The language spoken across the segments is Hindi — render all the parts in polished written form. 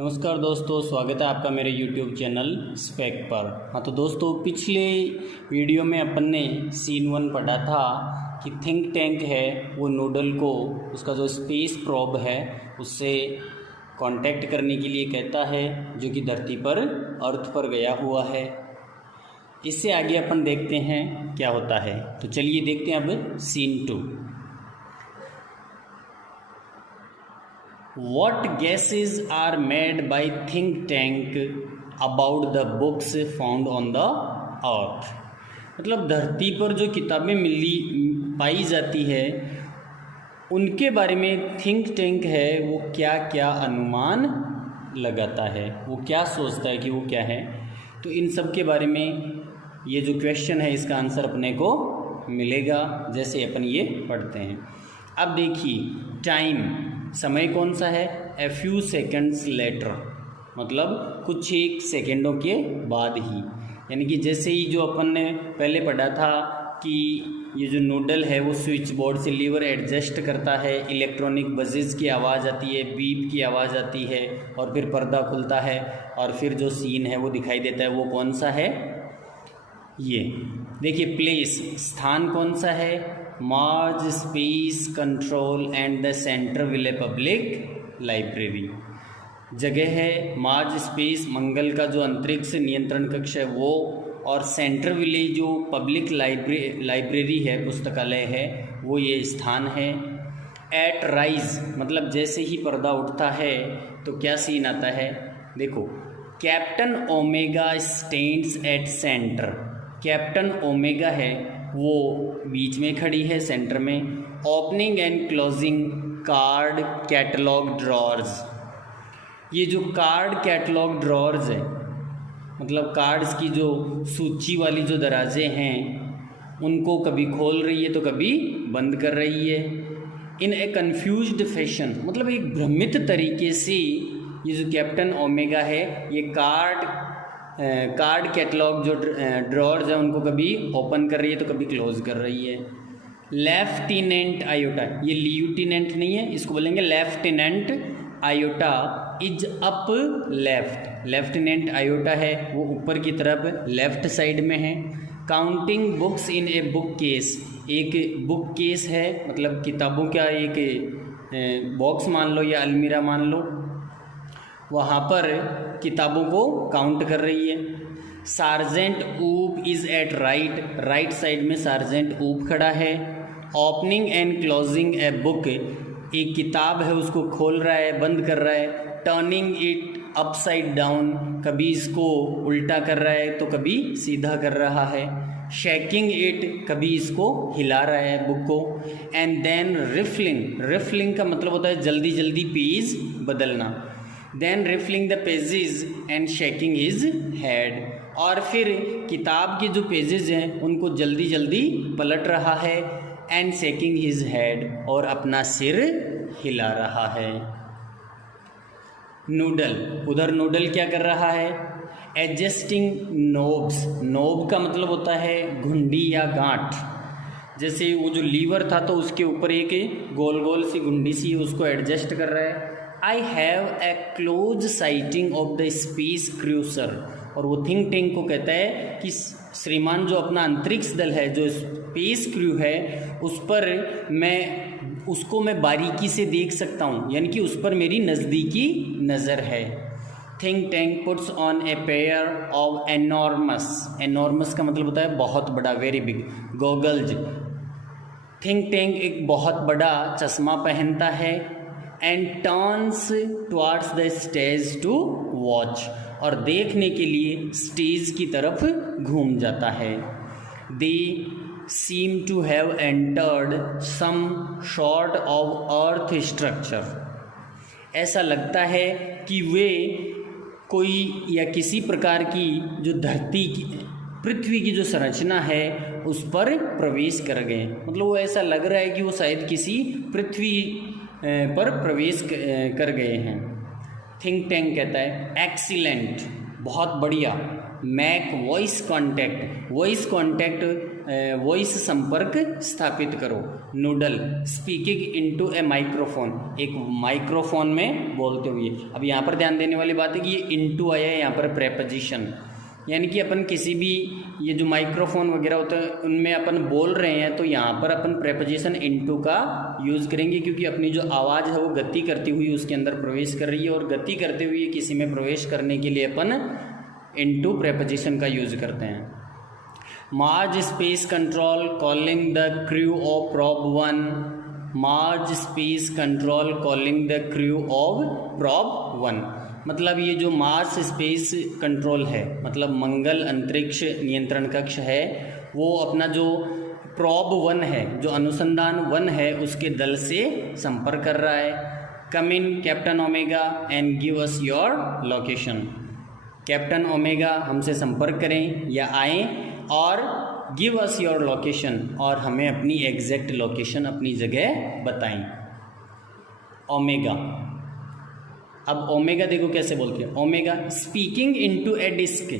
नमस्कार दोस्तों, स्वागत है आपका मेरे YouTube चैनल स्पेक पर। हाँ तो दोस्तों, पिछले वीडियो में अपन ने सीन 1 पढ़ा था कि थिंक टैंक है वो नूडल को उसका जो स्पेस प्रोब है उससे कांटेक्ट करने के लिए कहता है, जो कि धरती पर अर्थ पर गया हुआ है। इससे आगे अपन देखते हैं क्या होता है। तो चलिए देखते हैं अब scene 2। What guesses are made by think tank about the books found on the earth? मतलब धरती पर जो किताबें पाई जाती है उनके बारे में थिंक टैंक है वो क्या क्या अनुमान लगाता है, वो क्या सोचता है कि वो क्या है। तो इन सब के बारे में ये जो क्वेश्चन है इसका आंसर अपने को मिलेगा जैसे अपन ये पढ़ते हैं। अब देखिए, टाइम समय कौन सा है? ए फ्यू सेकेंड्स लेटर, मतलब कुछ एक सेकेंडों के बाद ही। यानी कि जैसे ही जो अपन ने पहले पढ़ा था कि ये जो नूडल है वो स्विच बोर्ड से लीवर एडजस्ट करता है, इलेक्ट्रॉनिक बजेस की आवाज़ आती है, बीप की आवाज़ आती है और फिर पर्दा खुलता है और फिर जो सीन है वो दिखाई देता है। वो कौन सा है? ये देखिए, प्लेस स्थान कौन सा है? Mars space control and the central public library. जगह है मार्स स्पेस मंगल का जो अंतरिक्ष नियंत्रण कक्ष है वो, और सेंट्रल विलेज जो पब्लिक लाइब्रेरी है, पुस्तकालय है, वो ये स्थान है। एट राइज मतलब जैसे ही पर्दा उठता है तो क्या सीन आता है? देखो, captain omega stands at centre. Captain Omega है वो बीच में खड़ी है, सेंटर में। Opening and closing card catalogue drawers. ये जो कार्ड कैटलॉग ड्रॉर्स है, मतलब कार्ड्स की जो सूची वाली जो दराजें हैं उनको कभी खोल रही है तो कभी बंद कर रही है। इन ए कन्फ्यूज्ड फैशन, मतलब एक भ्रमित तरीके से ये जो कैप्टन ओमेगा है ये कार्ड कैटलॉग जो ड्रॉर्स है उनको कभी ओपन कर रही है तो कभी क्लोज कर रही है। लेफ्टिनेंट आयोटा, ये ल्यूटिनेंट नहीं है, इसको बोलेंगे lieutenant iota is up left. Lieutenant iota है वो ऊपर की तरफ लेफ्ट साइड में है। Counting books in a book case, एक बुक केस है मतलब किताबों का एक बॉक्स मान लो या अलमीरा मान लो, वहाँ पर किताबों को काउंट कर रही है। सार्जेंट ऊप इज़ एट राइट साइड में सार्जेंट ऊप खड़ा है। Opening and closing a book, एक किताब है उसको खोल रहा है, बंद कर रहा है। टर्निंग इट अपसाइड डाउन, कभी इसको उल्टा कर रहा है तो कभी सीधा कर रहा है। शेकिंग इट, कभी इसको हिला रहा है बुक को। एंड देन रिफलिंग का मतलब होता है जल्दी जल्दी पेज बदलना। Then riffling the pages and shaking his head, और फिर किताब के जो पेजेस हैं उनको जल्दी जल्दी पलट रहा है। एंड शेकिंग हिज हेड, और अपना सिर हिला रहा है। नूडल, उधर नूडल क्या कर रहा है? Adjusting knobs. नोब का मतलब होता है घुंडी या गांठ। जैसे वो जो लीवर था तो उसके ऊपर एक गोल गोल सी घुंडी सी उसको एडजस्ट कर रहा है। I have a close sighting of the space cruiser, और वो थिंक टैंक को कहता है कि श्रीमान जो अपना अंतरिक्ष दल है, जो स्पेस क्रू है, उस पर मैं बारीकी से देख सकता हूँ, यानी कि उस पर मेरी नज़दीकी नज़र है। Think tank puts on a pair of enormous का मतलब होता है बहुत बड़ा, very big, goggles. Think tank एक बहुत बड़ा चश्मा पहनता है। And turns towards the stage to watch, और देखने के लिए स्टेज की तरफ घूम जाता है। They seem to have entered some sort of earth structure, ऐसा लगता है कि वे कोई या किसी प्रकार की जो पृथ्वी की जो संरचना है उस पर प्रवेश कर गए। मतलब वो ऐसा लग रहा है कि वो शायद किसी पृथ्वी पर प्रवेश कर गए हैं। थिंक टैंक कहता है एक्सीलेंट, बहुत बढ़िया। मैक वॉइस कॉन्टैक्ट वॉइस संपर्क स्थापित करो। नूडल स्पीकिंग इनटू ए माइक्रोफोन, एक माइक्रोफोन में बोलते हुए। अब यहाँ पर ध्यान देने वाली बात है कि ये इनटू आया है यहाँ पर प्रेपोजिशन, यानी कि अपन किसी भी ये जो माइक्रोफोन वगैरह होता है उनमें अपन बोल रहे हैं तो यहाँ पर अपन प्रेपोजिशन इनटू का यूज़ करेंगे, क्योंकि अपनी जो आवाज़ है वो गति करती हुई उसके अंदर प्रवेश कर रही है, और गति करते हुए किसी में प्रवेश करने के लिए अपन इनटू प्रेपोजिशन का यूज़ करते हैं। Mars space control calling the crew of probe 1, Mars space control calling the crew of probe 1, मतलब ये जो मार्स स्पेस कंट्रोल है, मतलब मंगल अंतरिक्ष नियंत्रण कक्ष है, वो अपना जो प्रॉब 1 है, जो अनुसंधान 1 है, उसके दल से संपर्क कर रहा है। Come in captain Omega and give us your location, captain Omega हमसे संपर्क करें या आएँ और गिव अस योर लोकेशन, और हमें अपनी एग्जैक्ट लोकेशन, अपनी जगह बताएं। ओमेगा, अब ओमेगा देखो कैसे बोलते हैं, Omega speaking into a disc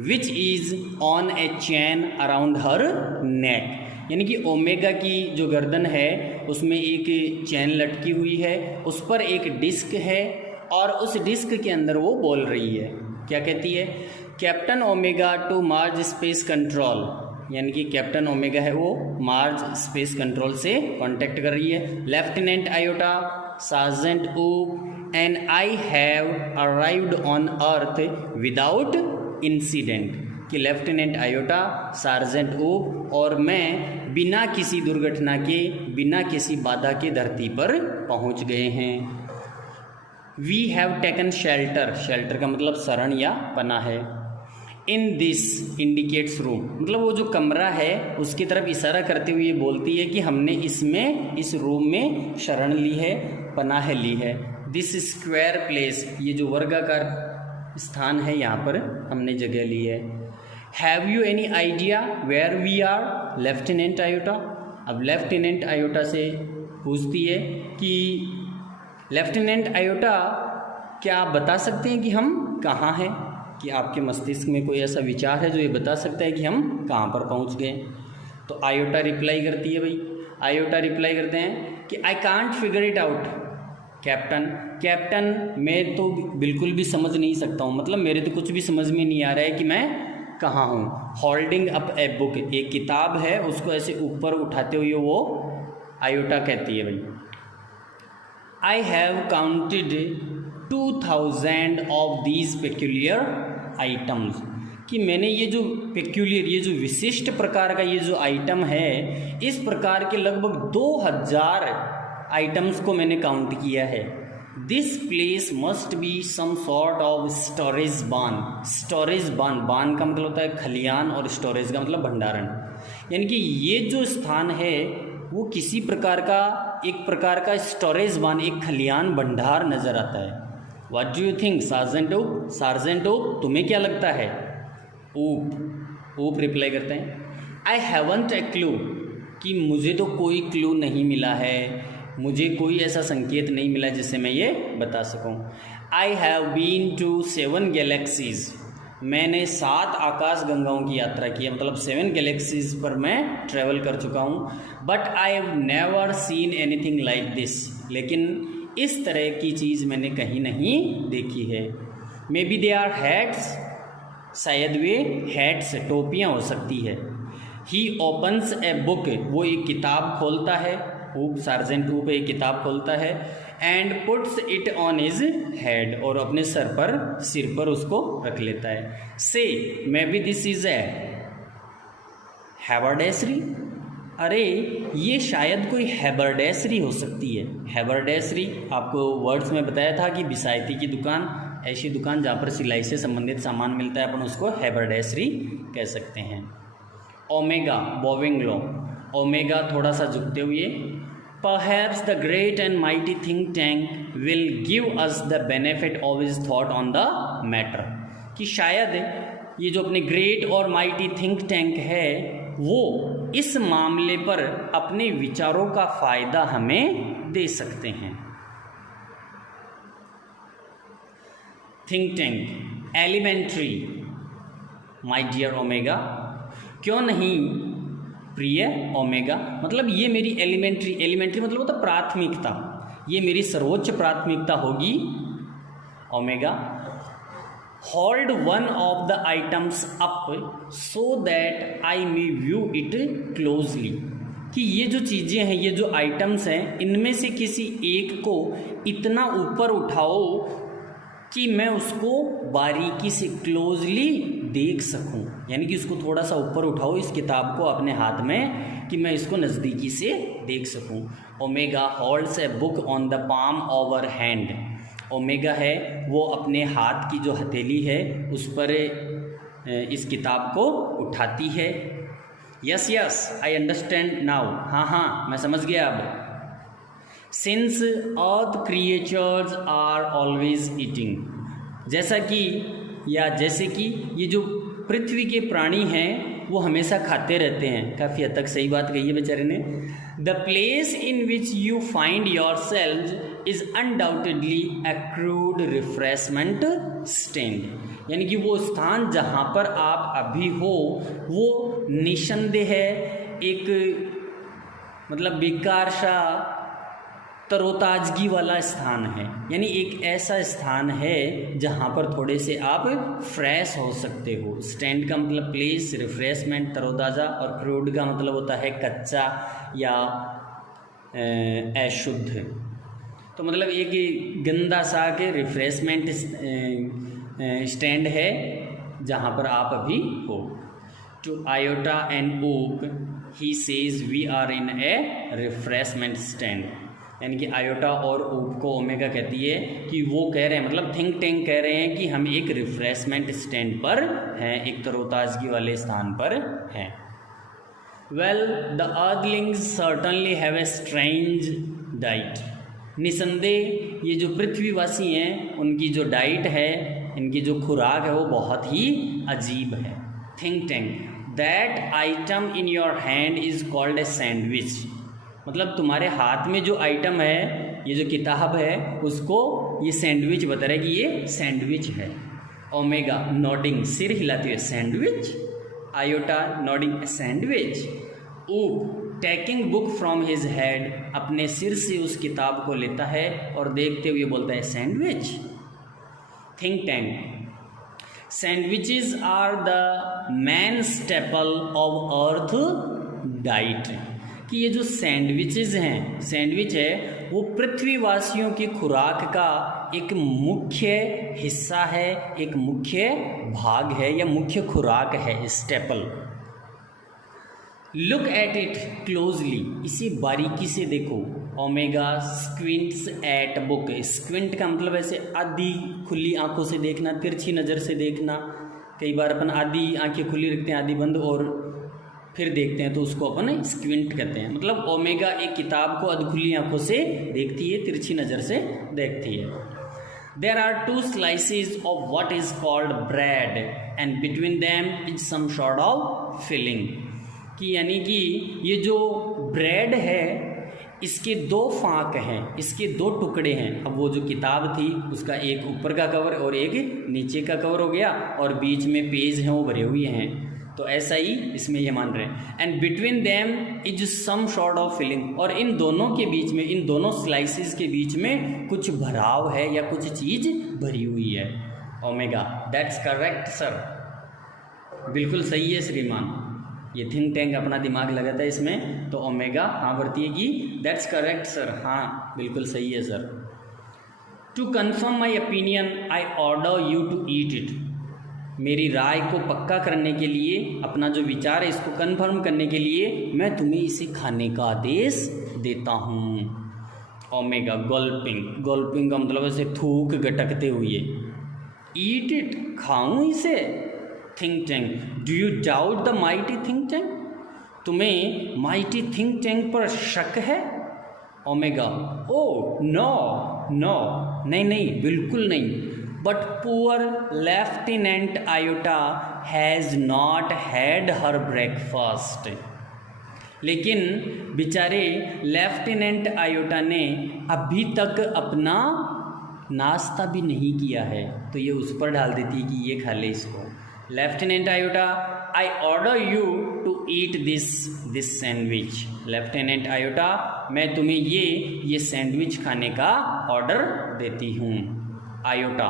which is on a chain around her neck, यानी कि ओमेगा की जो गर्दन है उसमें एक चैन लटकी हुई है, उस पर एक डिस्क है और उस डिस्क के अंदर वो बोल रही है। क्या कहती है? Captain Omega to Mars space control, यानी कि कैप्टन ओमेगा है वो मार्ज स्पेस कंट्रोल से कांटेक्ट कर रही है। Lieutenant Iota Sergeant Oop and I have arrived on Earth without incident, कि लेफ्टिनेंट आयोटा, सार्जेंट ऊप और मैं बिना किसी दुर्घटना के, बिना किसी बाधा के धरती पर पहुंच गए हैं। We have taken shelter, shelter का मतलब शरण या पनाह है। इन दिस इंडिकेट्स रूम, मतलब वो जो कमरा है उसकी तरफ इशारा करते हुए बोलती है कि हमने इसमें, इस रूम में शरण ली है, पनाह ली है। दिस स्क्वायर प्लेस, ये जो वर्गाकार स्थान है यहाँ पर हमने जगह ली है। Have you any idea where we are Lieutenant Iota, अब लेफ्टिनेंट आयोटा से पूछती है कि लेफ्टिनेंट आयोटा क्या आप बता सकते हैं कि हम कहाँ हैं, कि आपके मस्तिष्क में कोई ऐसा विचार है जो ये बता सकता है कि हम कहाँ पर पहुँच गए। तो आयोटा रिप्लाई करती है, भाई आयोटा रिप्लाई करते हैं कि I can't figure it out captain, captain मैं तो बिल्कुल भी समझ नहीं सकता हूँ, मतलब मेरे तो कुछ भी समझ में नहीं आ रहा है कि मैं कहाँ हूँ। होल्डिंग अप ए बुक, एक किताब है उसको ऐसे ऊपर उठाते हुए वो आयोटा कहती है, भाई I have counted 2000 of these peculiar items, कि मैंने ये जो पेक्यूलियर, ये जो विशिष्ट प्रकार का ये जो आइटम है, इस प्रकार के लगभग 2000 आइटम्स को मैंने काउंट किया है। This place must be some sort of storage barn, storage barn, barn का मतलब होता है खलियान और स्टोरेज का मतलब भंडारण, यानी कि ये जो स्थान है वो किसी प्रकार का, एक प्रकार का स्टोरेज बान, एक खलियान भंडार नजर आता है। What do you think sergeant Oop, sergeant Oop तुम्हें क्या लगता है? ऊप रिप्लाई करते हैं आई हैवंट ए क्लू, कि मुझे तो कोई क्लू नहीं मिला है, मुझे कोई ऐसा संकेत नहीं मिला जिससे मैं ये बता सकूं। I have been to 7 galaxies, मैंने 7 आकाश गंगाओं की यात्रा की है, मतलब 7 गैलेक्सीज पर मैं ट्रैवल कर चुका हूँ। But I have never seen anything like this, लेकिन इस तरह की चीज़ मैंने कहीं नहीं देखी है। Maybe they are hats, शायद वे हैट्स, टोपियाँ हो सकती है। ही ओपन्स ए बुक, वो एक किताब खोलता है, ऊप सार्जेंट ऊप एक किताब खोलता है। And puts it on his head, और अपने सिर पर उसको रख लेता है। Says maybe this is a haberdashery, अरे ये शायद कोई हैबरडेसरी हो सकती है। हैबरडेसरी आपको वर्ड्स में बताया था कि बिसायती की दुकान, ऐसी दुकान जहाँ पर सिलाई से संबंधित सामान मिलता है, अपन उसको हैबरडेसरी कह सकते हैं। ओमेगा बोविंग लो, ओमेगा थोड़ा सा झुकते हुए, perhaps the great and mighty think tank will give us the benefit of his thought on the matter, कि शायद ये जो अपने ग्रेट और माइटी थिंक टैंक है वो इस मामले पर अपने विचारों का फायदा हमें दे सकते हैं। Think Tank elementary, my dear Omega, क्यों नहीं प्रिय ओमेगा, मतलब ये मेरी एलिमेंट्री मतलब होता प्राथमिकता, ये मेरी सर्वोच्च प्राथमिकता होगी omega. Hold one of the items up so that I may view it closely, कि ये जो चीज़ें हैं, ये जो आइटम्स हैं, इनमें से किसी एक को इतना ऊपर उठाओ कि मैं उसको बारीकी से क्लोजली देख सकूं, यानी कि उसको थोड़ा सा ऊपर उठाओ इस किताब को अपने हाथ में कि मैं इसको नज़दीकी से देख सकूं। Omega holds a book on the palm hour hand, omega है वो अपने हाथ की जो हथेली है उस पर इस किताब को उठाती है। यस आई अंडरस्टैंड नाउ, हाँ मैं समझ गया अब। Since Earth creatures are always eating, जैसे कि ये जो पृथ्वी के प्राणी हैं वो हमेशा खाते रहते हैं। काफ़ी हद तक सही बात कही है बेचारे ने। The place in which you find yourselves is undoubtedly a crude refreshment stand, यानी कि वो स्थान जहाँ पर आप अभी हो वो निसंदेह एक मतलब बेकार सा तरोताजगी वाला स्थान है, यानी एक ऐसा स्थान है जहाँ पर थोड़े से आप फ्रेश हो सकते हो। स्टैंड का मतलब प्लेस, रिफ्रेशमेंट तरोताज़ा, और क्रूड का मतलब होता है कच्चा या अशुद्ध। तो मतलब एक गंदा सा के रिफ्रेशमेंट स्टैंड है जहाँ पर आप अभी हो। To Iota and Oop he says we are in a refreshment stand, यानी कि आयोटा और ओक को ओमेगा कहती है कि वो कह रहे हैं, मतलब थिंक टैंक कह रहे हैं कि हम एक रिफ्रेशमेंट स्टैंड पर हैं, एक तरोताजगी वाले स्थान पर हैं। Well the earthlings certainly have a strange diet, निसंदेह ये जो पृथ्वीवासी हैं उनकी जो डाइट है, इनकी जो खुराक है वो बहुत ही अजीब है। Think tank, that item in your hand is called a sandwich, मतलब तुम्हारे हाथ में जो आइटम है, ये जो किताब है, उसको ये सैंडविच बता रहा है कि ये सैंडविच है। ओमेगा नॉडिंग, सिर हिलाते हुए sandwich. Iota nodding sandwich. Oop taking book from his head, अपने सिर से उस किताब को लेता है और देखते हुए बोलता है sandwich. Think Tank, sandwiches are the main staple of Earth diet, कि ये जो सैंडविचेस हैं, सैंडविच है वो पृथ्वीवासियों की खुराक का एक मुख्य हिस्सा है, एक मुख्य भाग है या मुख्य खुराक है, staple. Look at it closely, इसे बारीकी से देखो। Omega squints at book, squint का मतलब ऐसे आधी खुली आंखों से देखना, तिरछी नज़र से देखना। कई बार अपन आधी आंखें खुली रखते हैं, आधी बंद, और फिर देखते हैं तो उसको अपन स्क्विंट कहते हैं। मतलब ओमेगा एक किताब को अधखुली आंखों से देखती है, तिरछी नज़र से देखती है। There are two slices of what is called bread and between them is some sort of filling, कि यानी कि ये जो ब्रेड है इसके दो फाँक हैं, इसके दो टुकड़े हैं। अब वो जो किताब थी उसका एक ऊपर का कवर और एक नीचे का कवर हो गया, और बीच में पेज हैं वो भरे हुए हैं, तो ऐसा ही इसमें ये मान रहे हैं। And between them is some sort of filling, और इन दोनों के बीच में, इन दोनों स्लाइसेस के बीच में कुछ भराव है या कुछ चीज़ भरी हुई है। ओमेगा, दैट्स करेक्ट सर, बिल्कुल सही है श्रीमान। ये थिंक टैंक अपना दिमाग लगाता है इसमें, तो ओमेगा हाँ भरती है कि दैट्स करेक्ट सर, हाँ बिल्कुल सही है sir. To confirm my opinion I order you to eat it, मेरी राय को पक्का करने के लिए, अपना जो विचार है इसको कन्फर्म करने के लिए मैं तुम्हें इसे खाने का आदेश देता हूँ। ओमेगा गल्पिंग, गल्पिंग का मतलब ऐसे थूक गटकते हुए। ईट इट, खाऊं इसे। Think tank, do you doubt the mighty think tank, तुम्हें माइटी थिंक टैंक पर शक है। ओमेगा, ओ नो नो, नहीं बिल्कुल नहीं। But poor lieutenant iota has not had her breakfast, लेकिन बेचारे लेफ्टिनेंट आयोटा ने अभी तक अपना नाश्ता भी नहीं किया है। तो ये उस पर डाल देती है कि ये खा ले इसको। Lieutenant Iota, I order you to eat this sandwich. Lieutenant Iota, मैं तुम्हें ये सैंडविच खाने का ऑर्डर देती हूँ। आयोटा,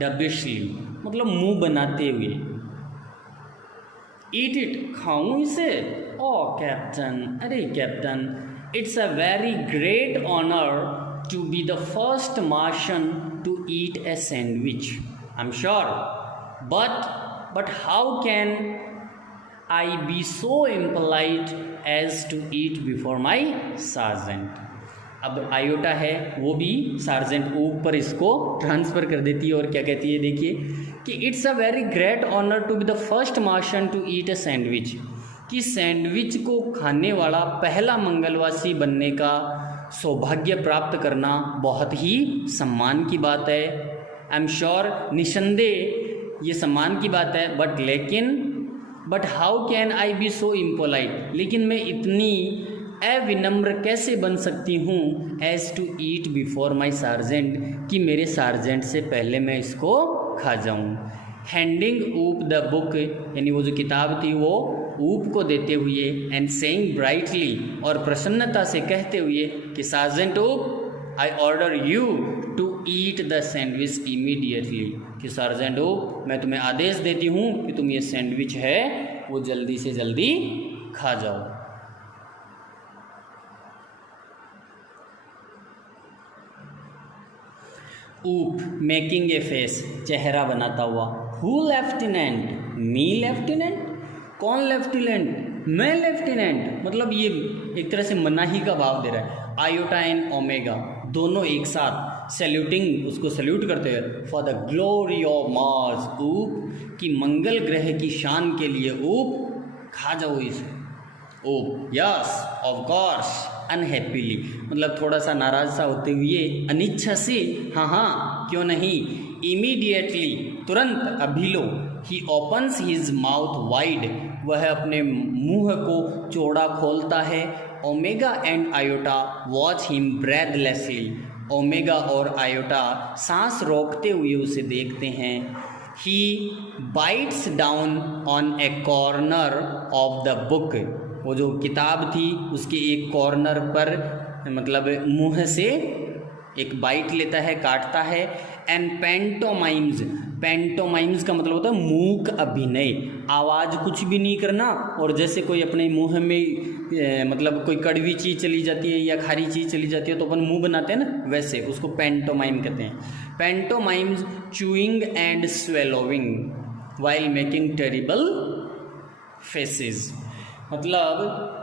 डबिशली मतलब मुंह बनाते हुए। ईट इट, खाऊं इसे? ओ कैप्टन, अरे captain, it's a very great honour to be the first Martian to eat a sandwich. I am sure, but how can I be so impolite as to eat before my sergeant. अब आयोटा है वो भी सार्जेंट ऊप पर इसको ट्रांसफ़र कर देती है और क्या कहती है, देखिए कि it's a very great honour to be the first Martian to eat a sandwich, कि सैंडविच को खाने वाला पहला मंगलवासी बनने का सौभाग्य प्राप्त करना बहुत ही सम्मान की बात है। आई एम श्योर, निसंदेह ये सम्मान की बात है, but how can I be so impolite, लेकिन मैं इतनी अविनम्र कैसे बन सकती हूँ as to eat before my sergeant, कि मेरे सार्जेंट से पहले मैं इसको खा जाऊँ। हैंडिंग ऊप द बुक, यानी वो जो किताब थी वो ऊप को देते हुए, एंड सेइंग ब्राइटली, और प्रसन्नता से कहते हुए कि Sergeant Oop, I order you to eat the sandwich immediately, कि सार्जेंट ऊप, मैं तुम्हें आदेश देती हूँ कि तुम ये सैंडविच है वो जल्दी से जल्दी खा जाओ। ऊप, मेकिंग ए फेस, चेहरा बनाता हुआ। हु लेफ्टिनेंट, मी लेफ्टिनेंट, कौन लेफ्टिनेंट, मैं लेफ्टिनेंट, मतलब ये एक तरह से मनाही का भाव दे रहा है। आयोटा एंड ओमेगा दोनों एक साथ सैल्यूटिंग, उसको सैल्यूट करते हैं। For the glory of Mars ऊप, कि मंगल ग्रह की शान के लिए ऊप, खा जाओ इसे। ऊप, यस ऑफ कोर्स, अनहैप्पीली मतलब थोड़ा सा नाराज सा होते हुए, अनिच्छा से, हाँ हाँ क्यों नहीं। इमीडिएटली, तुरंत, अभी लो। He opens his mouth wide, वह अपने मुंह को चौड़ा खोलता है। Omega and Iota watch him breathlessly, Omega और आयोटा सांस रोकते हुए उसे देखते हैं। He bites down on a corner of the book, वो जो किताब थी उसके एक कॉर्नर पर मतलब मुंह से एक बाइट लेता है, काटता है। एंड पैंटोमाइम्स, पैंटोमाइम्स का मतलब होता है मूक अभिनय, आवाज़ कुछ भी नहीं करना, और जैसे कोई अपने मुंह में मतलब कोई कड़वी चीज़ चली जाती है या खारी चीज़ चली जाती है तो अपन मुंह बनाते हैं ना, वैसे उसको पैंटोमाइम कहते हैं। Pantomimes chewing and swallowing while making terrible faces, मतलब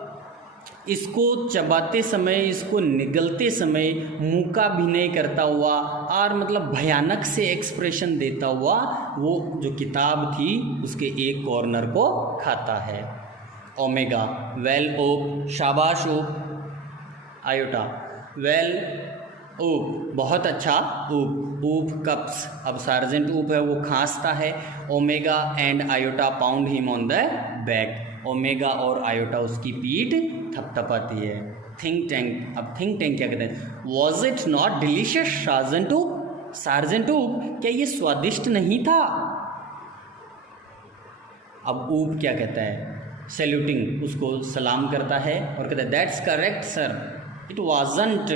इसको चबाते समय, इसको निगलते समय मूका अभिनय करता हुआ और मतलब भयानक से एक्सप्रेशन देता हुआ वो जो किताब थी उसके एक कॉर्नर को खाता है। ओमेगा, वेल ओप, शाबाश ओप। आयोटा, वेल ओप, बहुत अच्छा ओप। ओप कप्स, अब सार्जेंट ओप है वो खांसता है। Omega and Iota pound him on the back, Omega और आयोटा उसकी पीठ थपथपाती है। थिंक टैंक, अब थिंक टैंक क्या कहते हैं। Was it not delicious sergeant Oop, sergeant Oop क्या ये स्वादिष्ट नहीं था। अब ओप क्या कहता है, सैल्यूटिंग, उसको सलाम करता है और कहता है that's correct sir, it wasn't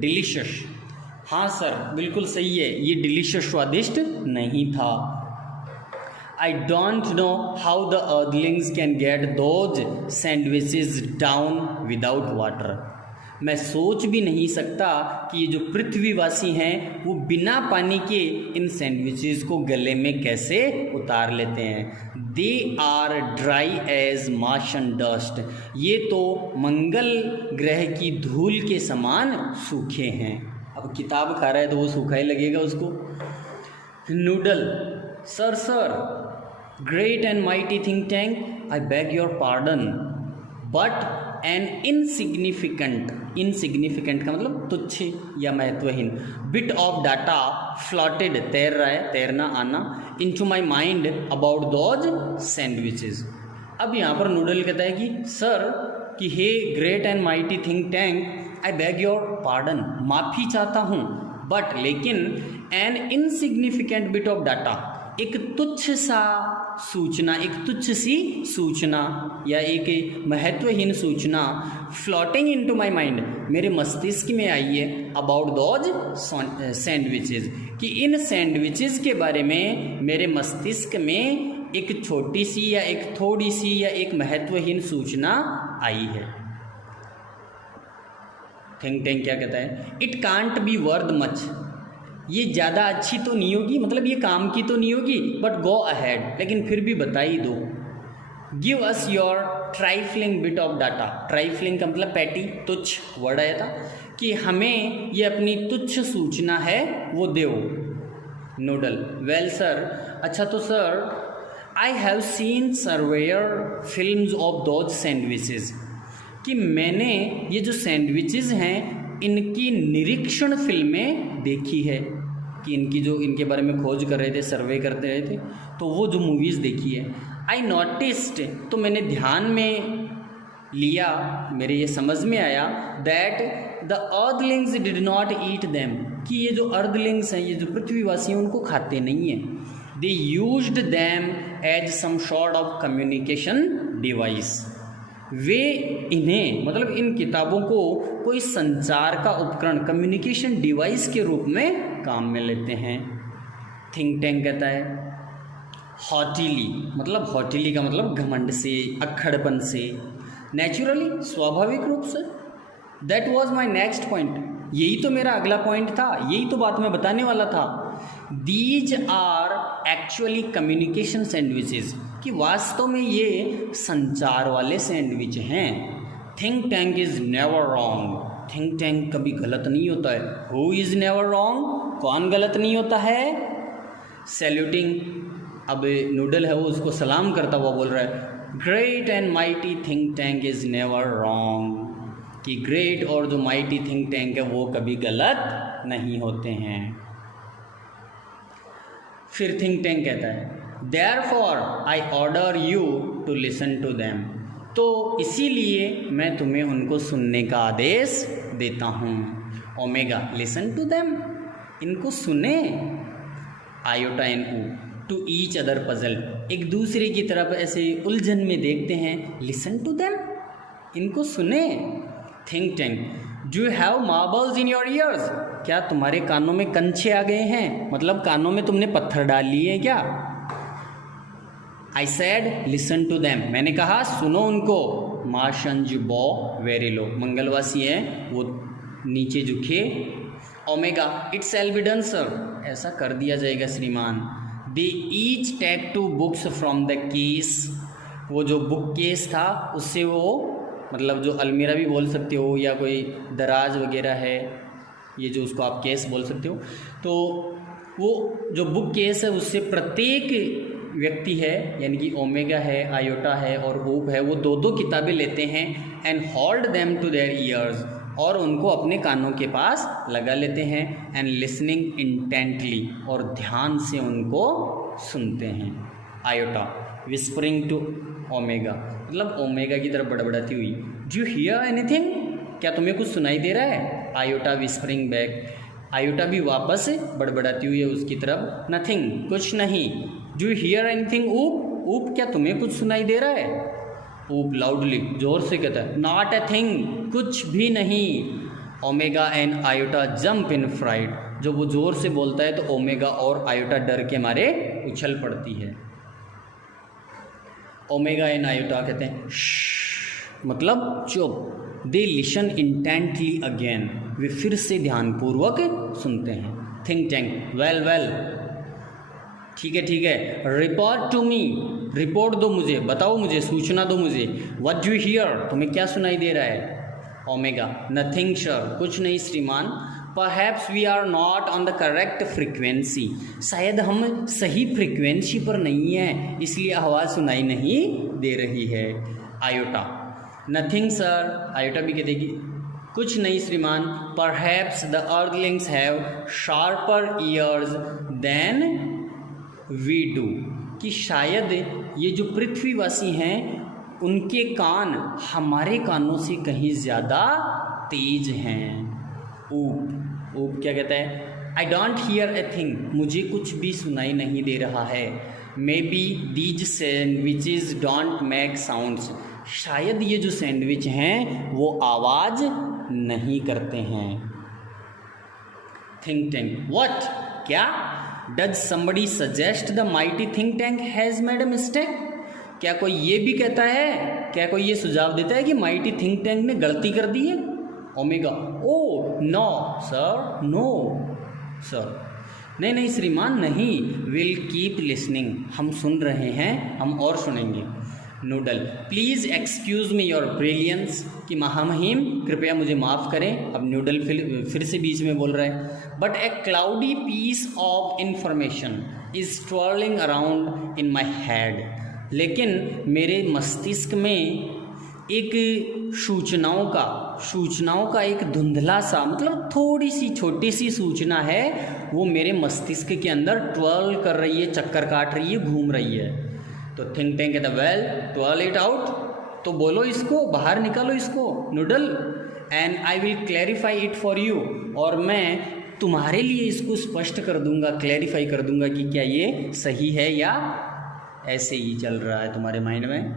delicious. हाँ सर बिल्कुल सही है, ये डिलीशियस स्वादिष्ट नहीं था। I don't know how the earthlings can get those sandwiches down without water. मैं सोच भी नहीं सकता कि ये जो पृथ्वीवासी हैं वो बिना पानी के इन सैंडविचेस को गले में कैसे उतार लेते हैं। They are dry as Martian dust. ये तो मंगल ग्रह की धूल के समान सूखे हैं। अब किताब खा रहा है तो वो सूखा ही लगेगा उसको। Noodle, sir Great and mighty think tank, I beg your pardon, but an insignificant का मतलब तुच्छ या महत्वहीन bit of data floated, तैर रहा है, तैरना आना, into my mind about those sandwiches. अब यहाँ पर नूडल कहता है कि सर कि hey great and mighty think tank, I beg your pardon, माफ़ी चाहता हूँ, बट लेकिन an insignificant bit of data, एक तुच्छ सा सूचना, एक तुच्छ सी सूचना या एक महत्वहीन सूचना फ्लोटिंग इनटू माय माइंड, मेरे मस्तिष्क में आई है, अबाउट दोज सैंडविचेस, कि इन सैंडविचेस के बारे में मेरे मस्तिष्क में एक छोटी सी या एक थोड़ी सी या एक महत्वहीन सूचना आई है। थिंक टैंक क्या कहता है? It can't be worth much, ये ज़्यादा अच्छी तो नहीं होगी, मतलब ये काम की तो नहीं होगी, बट गो अहेड, लेकिन फिर भी बता ही दो। Give us your trifling bit of data, trifling का मतलब पैटी, तुच्छ वर्ड आया था, कि हमें ये अपनी तुच्छ सूचना है वो दो। नोडल, वेल सर, अच्छा तो sir I have seen surveyor films of those sandwiches, कि मैंने ये जो सैंडविचेस हैं इनकी निरीक्षण फिल्में देखी है, कि इनके बारे में खोज कर रहे थे, सर्वे करते रहे थे, तो वो जो मूवीज़ देखी है। आई नोटिस्ड, तो मैंने ध्यान में लिया, मेरे ये समझ में आया, that the Earthlings did not eat them, कि ये जो अर्थलिंग्स हैं, ये जो पृथ्वीवासी हैं, उनको खाते नहीं हैं। They used them as some sort of communication device, वे इन्हें मतलब इन किताबों को कोई संचार का उपकरण, कम्युनिकेशन डिवाइस के रूप में काम में लेते हैं। थिंक टैंक कहता है हॉटिली, मतलब हॉटिली का मतलब घमंड से, अक्खड़पन से, नेचुरली, स्वाभाविक रूप से। That was my next point, यही तो मेरा अगला पॉइंट था, यही तो बात मैं बताने वाला था। These are actually communication sandwiches, कि वास्तव में ये संचार वाले सैंडविच हैं। Think Tank is never wrong, Think Tank कभी गलत नहीं होता है। हु इज नेवर रॉन्ग, कौन गलत नहीं होता है? सैल्यूटिंग, अब नूडल है वो उसको सलाम करता हुआ बोल रहा है, great and mighty think Tank is never wrong, कि ग्रेट और जो माइटी थिंक टैंक है वो कभी गलत नहीं होते हैं। फिर थिंक टैंक कहता है Therefore I order you to listen to them, तो इसीलिए मैं तुम्हें उनको सुनने का आदेश देता हूँ। ओमेगा, लिसन टू देम, इनको सुने। आयोटा एन ऊ, टू ईच अदर पजल, एक दूसरे की तरफ ऐसे उलझन में देखते हैं। लिसन टू देम, इनको सुने। Think tank, do you have marbles in your ears, क्या तुम्हारे कानों में कंछे आ गए हैं, मतलब कानों में तुमने पत्थर डाल लिए हैं क्या? I said listen to them, मैंने कहा सुनो उनको। मार्शंज बॉ वेरी लो, मंगलवासी हैं वो नीचे झुके। Omega, it shall be done sir, ऐसा कर दिया जाएगा श्रीमान। They each take 2 books from the case, वो जो बुक केस था उससे वो, मतलब जो अलमीरा भी बोल सकते हो या कोई दराज वगैरह है, ये जो उसको आप केस बोल सकते हो, तो वो जो बुक केस है उससे प्रत्येक व्यक्ति है, यानी कि ओमेगा है, आयोटा है और ऊप है, वो 2-2 किताबें लेते हैं। And hold them to their ears, और उनको अपने कानों के पास लगा लेते हैं। एंड लिसनिंग इंटेंटली, और ध्यान से उनको सुनते हैं। आयोटा विस्परिंग टू ओमेगा, मतलब ओमेगा की तरफ बड़बड़ाती हुई, डू यू हियर एनीथिंग, क्या तुम्हें कुछ सुनाई दे रहा है? आयोटा विस्परिंग बैक, आयोटा भी वापस बड़बड़ाती हुई है उसकी तरफ, नथिंग, कुछ नहीं। डू यू हियर एनीथिंग ऊप, ऊप क्या तुम्हें कुछ सुनाई दे रहा है? ऊप लाउडली, जोर से कहता है, नॉट ए थिंग, कुछ भी नहीं। Omega and iota jump in fried, जब वो जोर से बोलता है तो ओमेगा और आयोटा डर के मारे उछल पड़ती है। ओमेगा एंड आयोटा कहते हैं श्श, मतलब चुप। दे लिसन इंटेंटली अगेन, वे फिर से ध्यानपूर्वक सुनते हैं। थिंक टैंक, वेल वेल, ठीक है, रिपोर्ट टू मी, रिपोर्ट दो मुझे, बताओ मुझे, सूचना दो मुझे। व्हाट डू यू हियर, तुम्हें क्या सुनाई दे रहा है? ओमेगा, नथिंग सर, कुछ नहीं श्रीमान। Perhaps we are not on the correct frequency, शायद हम सही फ्रिक्वेंसी पर नहीं हैं, इसलिए आवाज़ सुनाई नहीं दे रही है। आयोटा, नथिंग सर, आयोटा भी कह देगी कुछ नहीं श्रीमान। Perhaps the earthlings have sharper ears than we do, कि शायद ये जो पृथ्वीवासी हैं उनके कान हमारे कानों से कहीं ज़्यादा तेज हैं। ऊप, ऊप क्या कहता है? I don't hear a thing, मुझे कुछ भी सुनाई नहीं दे रहा है। May be these sandwiches don't make sounds, शायद ये जो सैंडविच हैं वो आवाज़ नहीं करते हैं। थिंक टैंक, व्हाट, क्या? Does somebody suggest the mighty think tank has made a mistake, क्या कोई ये भी कहता है, क्या कोई ये सुझाव देता है कि माइटी थिंक टैंक ने गलती कर दी है? Omega, oh no sir, no sir, नहीं नहीं श्रीमान नहीं, विल कीप लिसनिंग, हम सुन रहे हैं, हम और सुनेंगे। Noodle, please excuse me your brilliance, कि महामहिम कृपया मुझे माफ़ करें। अब नूडल फिर से बीच में बोल रहे हैं। But a cloudy piece of information is trolling around in my head, लेकिन मेरे मस्तिष्क में एक सूचनाओं का एक धुंधला सा, मतलब थोड़ी सी छोटी सी सूचना है, वो मेरे मस्तिष्क के अंदर ट्रॉल कर रही है, चक्कर काट रही है, घूम रही है। तो थिंक टैंक कहता वेल ट्रॉल इट आउट, तो बोलो इसको, बाहर निकालो इसको noodle, and I will clarify it for you, और मैं तुम्हारे लिए इसको स्पष्ट कर दूंगा, क्लैरिफाई कर दूंगा कि क्या ये सही है या ऐसे ही चल रहा है तुम्हारे माइंड में।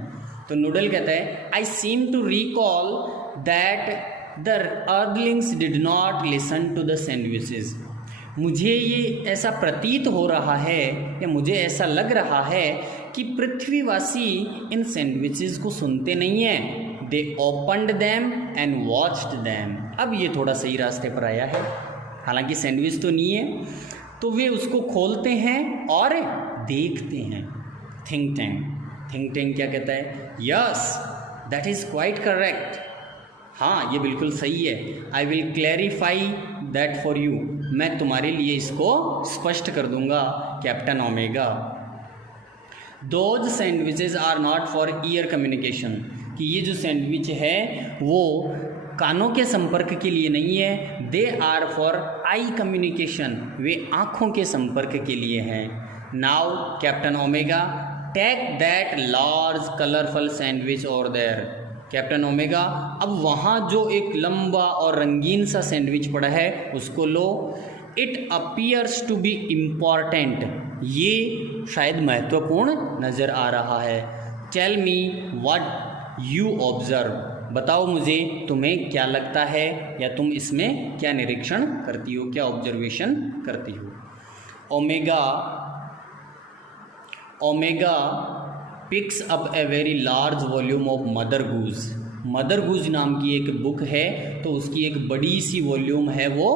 तो नूडल कहता है I seem to recall that the earthlings did not listen to the sandwiches, मुझे ये ऐसा प्रतीत हो रहा है या मुझे ऐसा लग रहा है कि पृथ्वीवासी इन सैंडविचेस को सुनते नहीं हैं। They opened them and watched them, अब ये थोड़ा सही रास्ते पर आया है, हालांकि सैंडविच तो नहीं है, तो वे उसको खोलते हैं और देखते हैं। थिंक टैंक क्या कहता है? Yes that is quite correct, हाँ ये बिल्कुल सही है। I will clarify that for you, मैं तुम्हारे लिए इसको स्पष्ट कर दूंगा Captain Omega. Those sandwiches are not for ear communication, कि ये जो सैंडविच है वो कानों के संपर्क के लिए नहीं है। They are for eye communication, वे आँखों के संपर्क के लिए हैं। Now captain Omega take that large colourful sandwich over there, captain Omega अब वहाँ जो एक लंबा और रंगीन सा सैंडविच पड़ा है उसको लो। It appears to be important, ये शायद महत्वपूर्ण नज़र आ रहा है। Tell me what you observe, बताओ मुझे तुम्हें क्या लगता है या तुम इसमें क्या निरीक्षण करती हो, क्या ऑब्जर्वेशन करती हो। Omega picks up a very large volume of Mother Goose नाम की एक बुक है, तो उसकी एक बड़ी सी वॉल्यूम है वो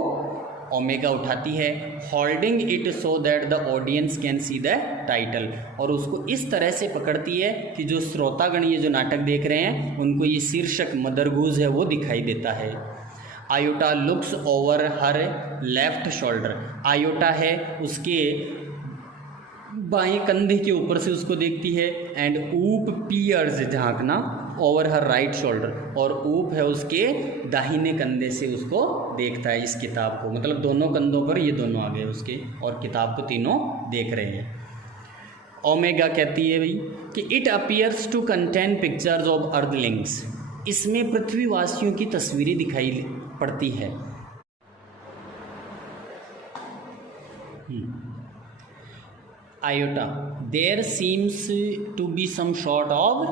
ओमेगा उठाती है। Holding it so that the audience can see the title, और उसको इस तरह से पकड़ती है कि जो श्रोतागण ये जो नाटक देख रहे हैं उनको ये शीर्षक मदर गूज है वो दिखाई देता है। Iota looks over her left shoulder, iota है उसके बाएं कंधे के ऊपर से उसको देखती है। एंड ऊप पियर्स, झांकना, ओवर हर राइट शोल्डर, और ऊप है उसके दाहिने कंधे से उसको देखता है इस किताब को, मतलब दोनों कंधों पर ये दोनों आ गए उसके, और किताब को तीनों देख रहे हैं। ओमेगा कहती है भाई कि it appears to contain pictures of earthlings, इसमें पृथ्वीवासियों की तस्वीरें दिखाई पड़ती है। Iota there seems to be some sort of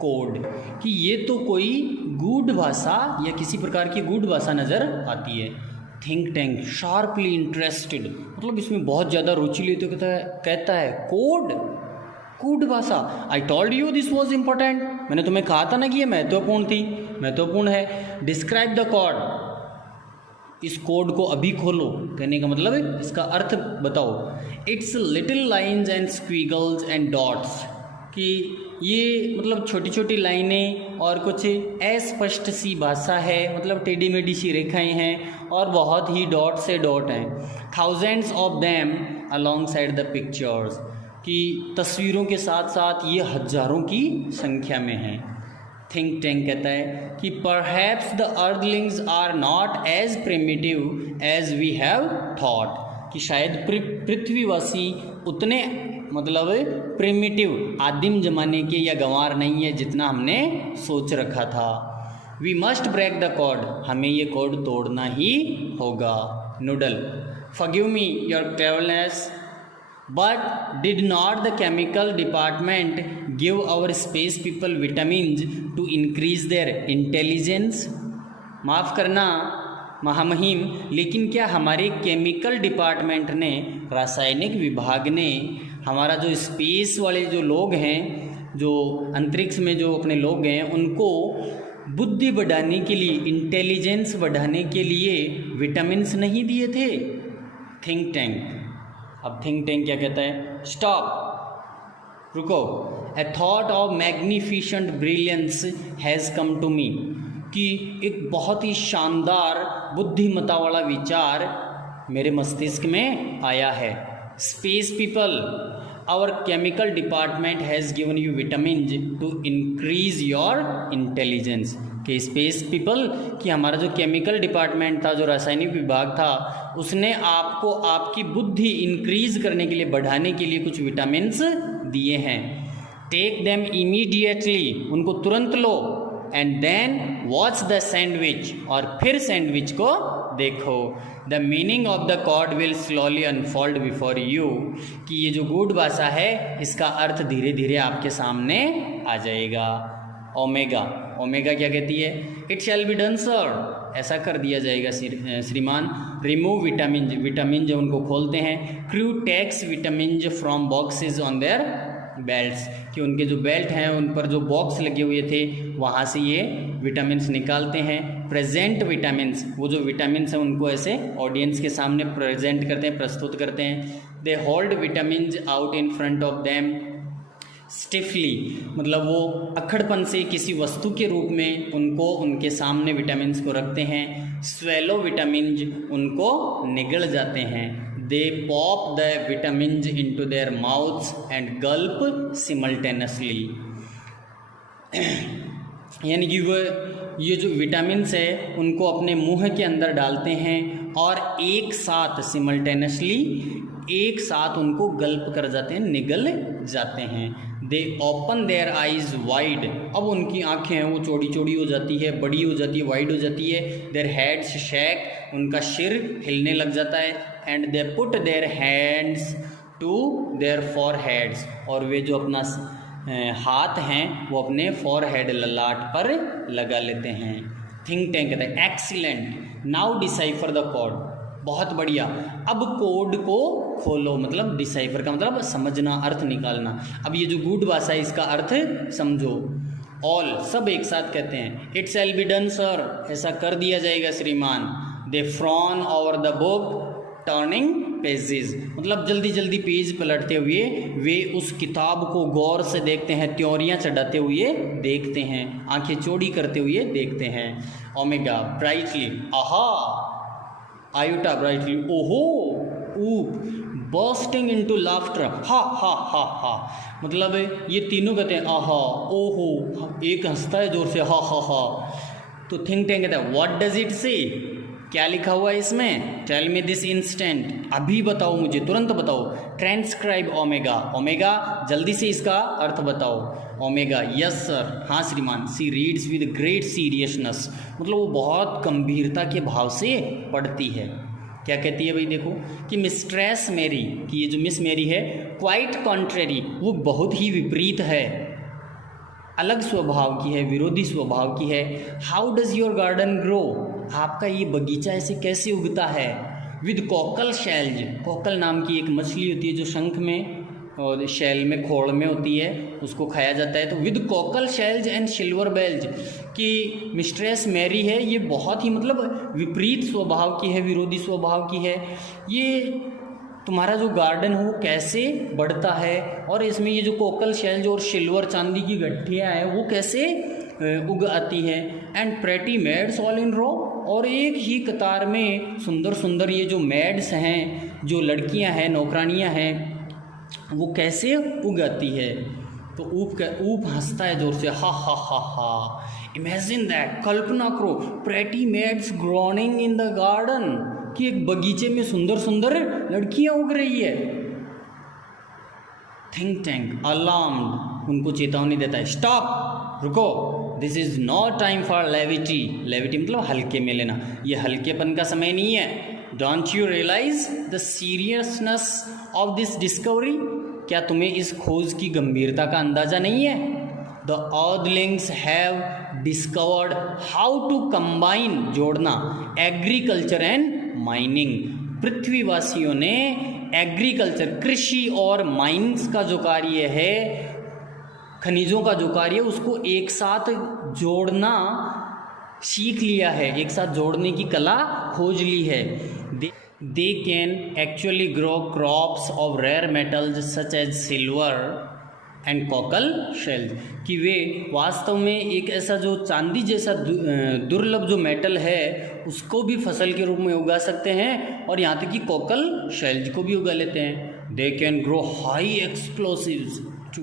code, कि ये तो कोई गूढ़ भाषा या किसी प्रकार की गूढ़ भाषा नज़र आती है। थिंक टैंक शार्पली इंटरेस्टेड, मतलब इसमें बहुत ज़्यादा रुचि लेते कहता है कोड, गूढ़ भाषा। I told you this was important, मैंने तुम्हें कहा था ना कि ये महत्वपूर्ण है। डिस्क्राइब द कोड, इस कोड को अभी खोलो, कहने का मतलब इसका अर्थ बताओ। It's little lines and squiggles and dots, कि ये मतलब छोटी छोटी लाइनें और कुछ अस्पष्ट सी भाषा है, मतलब टेढ़ी मेढ़ी सी रेखाएँ हैं और बहुत ही डॉट से डॉट हैं। Thousands of them along side the pictures, कि तस्वीरों के साथ साथ ये हजारों की संख्या में हैं। थिंक टैंक कहता है कि perhaps the earthlings are not as primitive as we have thought, कि शायद पृथ्वीवासी उतने मतलब प्रिमिटिव, आदिम जमाने के या गंवार नहीं है जितना हमने सोच रखा था। We must break the code, हमें ये कोड तोड़ना ही होगा। Noodle forgive me your cleverness, but did not the chemical department give our space people vitamins to increase their intelligence? माफ़ करना महामहिम, लेकिन क्या हमारे केमिकल डिपार्टमेंट ने, रासायनिक विभाग ने, हमारा जो स्पेस वाले जो लोग हैं, जो अंतरिक्ष में जो अपने लोग हैं, उनको बुद्धि बढ़ाने के लिए, इंटेलिजेंस बढ़ाने के लिए विटामिन्स नहीं दिए थे? Think tank. अब थिंक टैंक क्या कहता है? स्टॉप, रुको। A thought of magnificent brilliance has come to me, कि एक बहुत ही शानदार बुद्धिमत्ता वाला विचार मेरे मस्तिष्क में आया है। Space people, our chemical department has given you vitamins to increase your intelligence. कि स्पेस पीपल, कि हमारा जो केमिकल डिपार्टमेंट था, जो रासायनिक विभाग था, उसने आपको आपकी बुद्धि इंक्रीज करने के लिए, बढ़ाने के लिए कुछ विटामिन्स दिए हैं। टेक देम इमीडिएटली, उनको तुरंत लो। And then watch the sandwich, और फिर सैंडविच को देखो। The meaning of the code will slowly unfold before you, कि ये जो गूढ़ भाषा है, इसका अर्थ धीरे धीरे आपके सामने आ जाएगा। ओमेगा, ओमेगा क्या कहती है? It shall be done sir, ऐसा कर दिया जाएगा श्रीमान। रिमूव विटामिन, विटामिन जो उनको खोलते हैं। Crew takes vitamin from boxes on their belts, कि उनके जो बेल्ट हैं उन पर जो बॉक्स लगे हुए थे, वहाँ से ये विटामिन्स निकालते हैं। प्रेजेंट विटामिन्स, वो जो विटामिन्स हैं उनको ऐसे ऑडियंस के सामने प्रेजेंट करते हैं, प्रस्तुत करते हैं। They hold vitamins out in front of them stiffly, मतलब वो अक्खड़पन से किसी वस्तु के रूप में उनको, उनके सामने विटामिन्स को रखते हैं। स्वेलो विटामिन्स, उनको निगल जाते हैं। They pop the vitamins into their mouths and gulp simultaneously, यानी कि वो ये जो विटामिन्स है उनको अपने मुंह के अंदर डालते हैं और एक साथ सिमल्टेनियसली, एक साथ उनको गल्प कर जाते हैं, निगल जाते हैं। दे ओपन देयर आइज वाइड, अब उनकी आँखें हैं वो चौड़ी चौड़ी हो जाती है, बड़ी हो जाती है, वाइड हो जाती है। देयर हेड्स शेक, उनका सिर हिलने लग जाता है। And they put their hands to their foreheads, और वे जो अपना हाथ हैं वो अपने फॉरहेड, ललाट पर लगा लेते हैं। थिंक टैंक कहता है excellent, now decipher the code, बहुत बढ़िया, अब कोड को खोलो। मतलब डिसाइफर का मतलब समझना, अर्थ निकालना। अब ये जो गूढ़ भाषा है इसका अर्थ समझो। ऑल, सब एक साथ कहते हैं। It shall be done sir, ऐसा कर दिया जाएगा श्रीमान। They frown over the book turning pages, मतलब जल्दी जल्दी पेज पलटते हुए वे उस किताब को गौर से देखते हैं, त्योरियाँ चढ़ाते हुए देखते हैं, आंखें चौड़ी करते हुए देखते हैं। ओमेगा ब्राइटली, आहा, आयुटा ब्राइटली, ओहो, ऊप, बर्स्टिंग इनटू लाफ्टर, हा हा हा हा, मतलब ये तीनों कहते हैं आहा, ओहो, एक हंसता है जोर से, हा हा हा। तो थिंक टैंक कहता है व्हाट डज इट से, क्या लिखा हुआ है इसमें? टेल मी दिस इंस्टेंट, अभी बताओ मुझे, तुरंत बताओ। ट्रांसक्राइब ओमेगा, ओमेगा जल्दी से इसका अर्थ बताओ। ओमेगा यस सर, हाँ श्रीमान। सी रीड्स विद ग्रेट सीरियसनेस, मतलब वो बहुत गंभीरता के भाव से पढ़ती है। क्या कहती है भाई? देखो कि मिस्ट्रेस मैरी, कि ये जो मिस मैरी है, क्वाइट कॉन्ट्रेरी, वो बहुत ही विपरीत है, अलग स्वभाव की है, विरोधी स्वभाव की है। How does your garden grow, आपका ये बगीचा ऐसे कैसे उगता है? विद कॉकल शेल्ज, कॉकल नाम की एक मछली होती है जो शंख में और शेल में, खोड़ में होती है, उसको खाया जाता है। तो with cockle shells and silver bells, कि मिस्ट्रेस मैरी है, ये बहुत ही मतलब विपरीत स्वभाव की है, विरोधी स्वभाव की है। ये तुम्हारा जो गार्डन हो कैसे बढ़ता है, और इसमें ये जो कोकल शेल्ज और सिल्वर चांदी की गट्ठियाँ हैं वो कैसे उग आती है। And pretty maids all in row, और एक ही कतार में सुंदर सुंदर ये जो मेड्स हैं, जो लड़कियां हैं, नौकरानियां हैं, वो कैसे उग आती है। तो ऊप हंसता है जोर से, हा हा हा हा। इमेजिन दैट, कल्पना करो, pretty maids growing in the garden, कि एक बगीचे में सुंदर सुंदर लड़कियां उग रही है। थिंक टैंक अलार्म्ड, उनको चेतावनी देता है, स्टॉप, रुको, this is not time for levity, levity मतलब हल्के में लेना, ये हल्केपन का समय नहीं है। Don't you realise the seriousness of this discovery? क्या तुम्हें इस खोज की गंभीरता का अंदाजा नहीं है? The earthlings have discovered how to combine, जोड़ना, एग्रीकल्चर एंड माइनिंग। पृथ्वीवासियों ने एग्रीकल्चर, कृषि और माइंस का जो कार्य है, खनिजों का जो कार्य है, उसको एक साथ जोड़ना सीख लिया है, एक साथ जोड़ने की कला खोज ली है। They can actually grow crops of rare metals such as silver and cockle shells, कि वे वास्तव में एक ऐसा जो चांदी जैसा दुर्लभ जो मेटल है उसको भी फसल के रूप में उगा सकते हैं, और यहाँ तक कि कॉकल शेल्स को भी उगा लेते हैं। They can grow high explosives too,